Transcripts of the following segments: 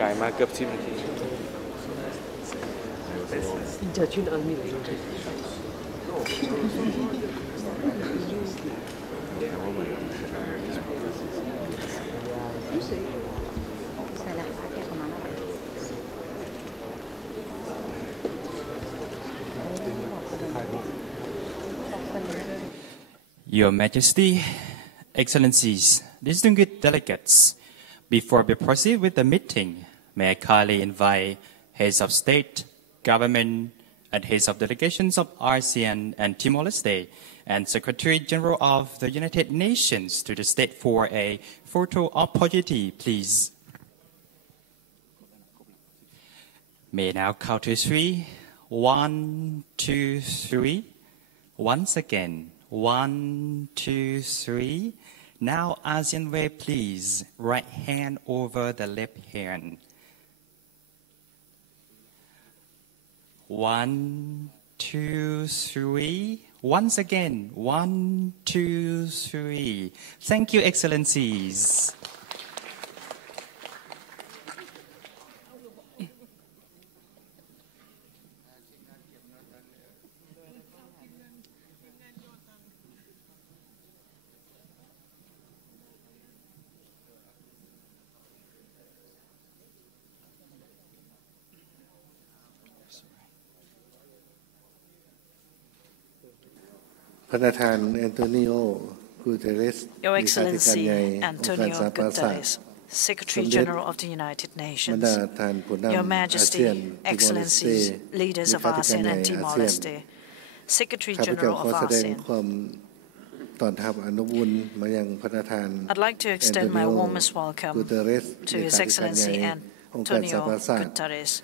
กายมาเกือบ10 นาที Your Majesty, Excellencies, distinguished delegates, before we proceed with the meeting, may I kindly invite heads of state, government, and heads of delegations of ASEAN and Timor-Leste, and Secretary General of the United Nations to the stage for a photo opportunity, please. May I now count to 3. 1, 2, 3. Once again. 1, 2, 3. Now, ASEAN way, please. Right hand over the left hand. 1, 2, 3. Once again. 1, 2, 3. Thank you, Excellencies. Your Excellency Antonio Guterres, Secretary General of the United Nations, Your Majesty, Excellencies, leaders of ASEAN and Timor-Leste, Secretary General of ASEAN, I'd like to extend my warmest welcome to His Excellency Antonio Guterres,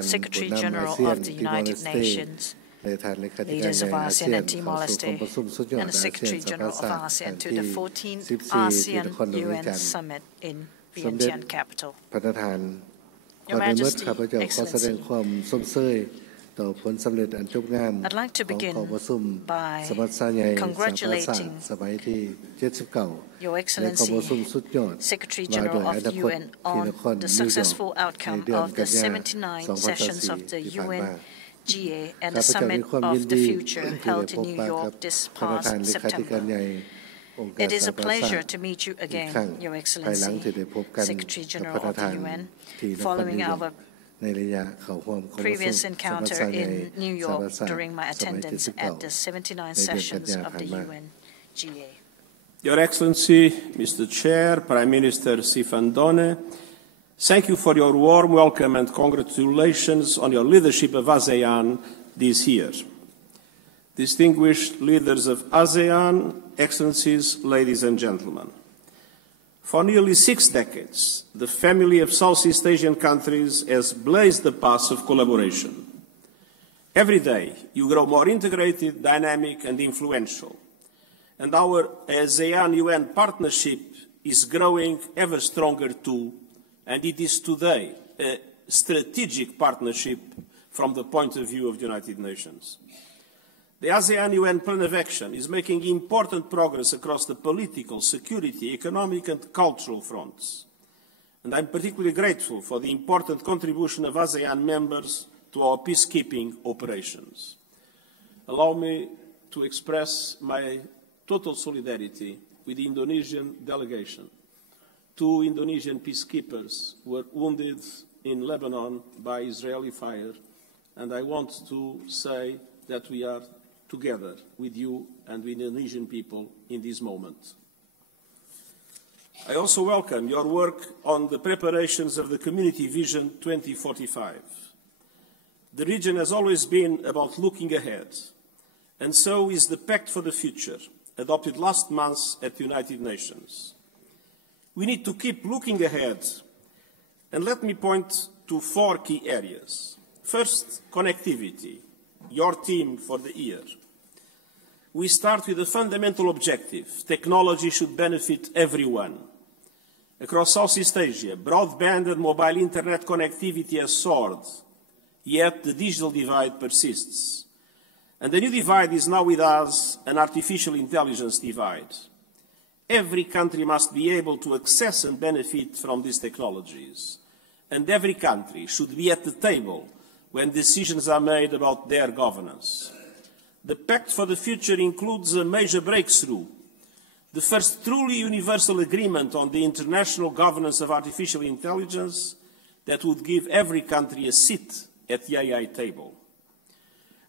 Secretary General of the United Nations, leaders of ASEAN and Timor-Leste, and the Secretary General of ASEAN to the 14th ASEAN UN Summit in Vientiane capital. Your Majesty, Excellency, I'd like to begin by congratulating Your Excellency, Secretary General of the UN, on the successful outcome of the 79 sessions of the UNGA and the Summit of the Future held in New York this past September. It is a pleasure to meet you again, Your Excellency, Secretary General of the UN, following our previous encounter in New York during my attendance at the 79 sessions of the UNGA. Your Excellency, Mr. Chair, Prime Minister Sifandone, thank you for your warm welcome and congratulations on your leadership of ASEAN this year. Distinguished leaders of ASEAN, Excellencies, ladies and gentlemen. For nearly 6 decades, the family of Southeast Asian countries has blazed the path of collaboration. Every day, you grow more integrated, dynamic, and influential. And our ASEAN-UN partnership is growing ever stronger too, and it is today a strategic partnership from the point of view of the United Nations. The ASEAN-UN Plan of Action is making important progress across the political, security, economic and cultural fronts. And I'm particularly grateful for the important contribution of ASEAN members to our peacekeeping operations. Allow me to express my total solidarity with the Indonesian delegation. 2 Indonesian peacekeepers were wounded in Lebanon by Israeli fire, and I want to say that we are together with you and with the Indonesian people in this moment. I also welcome your work on the preparations of the Community Vision 2045. The region has always been about looking ahead, and so is the Pact for the Future, adopted last month at the United Nations. We need to keep looking ahead, and let me point to 4 key areas. First, connectivity, your theme for the year. We start with a fundamental objective. Technology should benefit everyone. Across Southeast Asia, broadband and mobile internet connectivity has soared, yet the digital divide persists. And the new divide is now with us, an artificial intelligence divide. Every country must be able to access and benefit from these technologies. and every country should be at the table when decisions are made about their governance. The Pact for the Future includes a major breakthrough, the first truly universal agreement on the international governance of artificial intelligence that would give every country a seat at the AI table.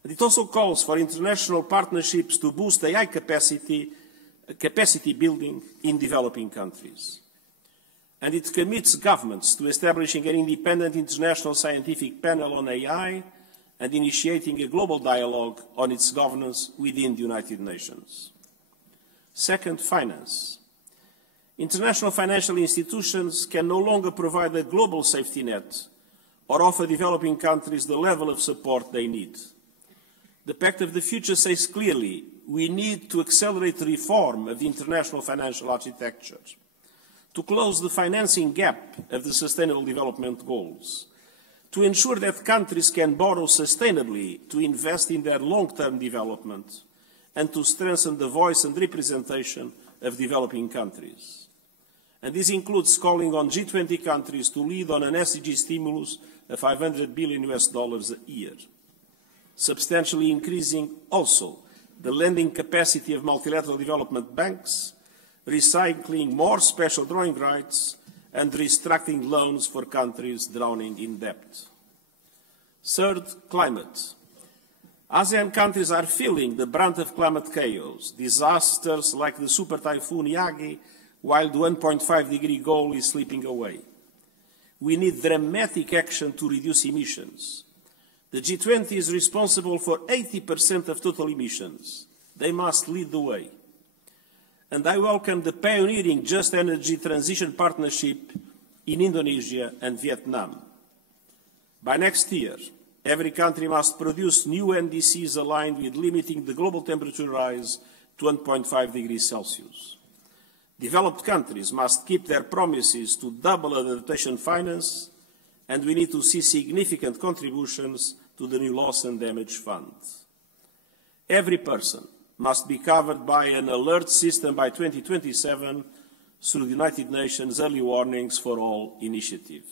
And it also calls for international partnerships to boost AI capacity building in developing countries. And it commits governments to establishing an independent international scientific panel on AI and initiating a global dialogue on its governance within the United Nations. Second, finance. International financial institutions can no longer provide a global safety net or offer developing countries the level of support they need. The Pact of the Future says clearly we need to accelerate the reform of the international financial architecture, to close the financing gap of the Sustainable Development Goals, to ensure that countries can borrow sustainably to invest in their long-term development, and to strengthen the voice and representation of developing countries. And this includes calling on G20 countries to lead on an SDG stimulus of $500 billion a year, substantially increasing also the lending capacity of multilateral development banks, recycling more special drawing rights, and restructuring loans for countries drowning in debt. Third, climate. ASEAN countries are feeling the brunt of climate chaos, disasters like the super typhoon Yagi, while the 1.5-degree goal is slipping away. We need dramatic action to reduce emissions. The G20 is responsible for 80% of total emissions. They must lead the way. And I welcome the pioneering Just Energy Transition Partnership in Indonesia and Vietnam. By next year, every country must produce new NDCs aligned with limiting the global temperature rise to 1.5 degrees Celsius. Developed countries must keep their promises to double adaptation finance, and we need to see significant contributions to the new Loss and Damage Fund. Every person must be covered by an alert system by 2027 through the United Nations Early Warnings for All initiative.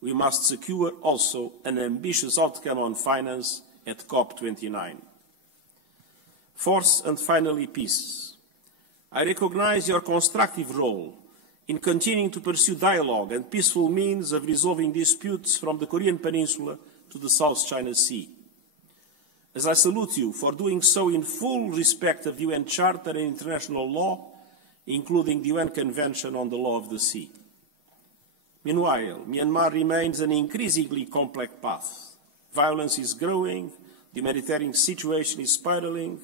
We must secure also an ambitious outcome on finance at COP29. Fourth and finally, peace. I recognize your constructive role in continuing to pursue dialogue and peaceful means of resolving disputes from the Korean Peninsula to the South China Sea. As I salute you for doing so in full respect of the UN Charter and international law, including the UN Convention on the Law of the Sea. Meanwhile, Myanmar remains an increasingly complex path. Violence is growing, the humanitarian situation is spiraling,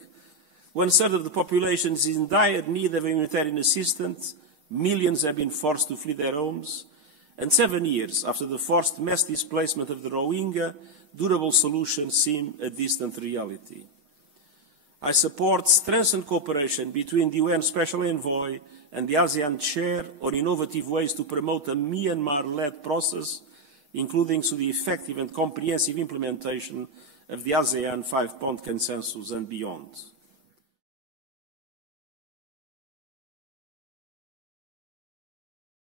1/3 of the population is in dire need of humanitarian assistance, millions have been forced to flee their homes, and 7 years after the forced mass displacement of the Rohingya, durable solutions seem a distant reality. I support strengthened cooperation between the UN Special Envoy and the ASEAN Chair on innovative ways to promote a Myanmar-led process, including through the effective and comprehensive implementation of the ASEAN 5-point consensus and beyond.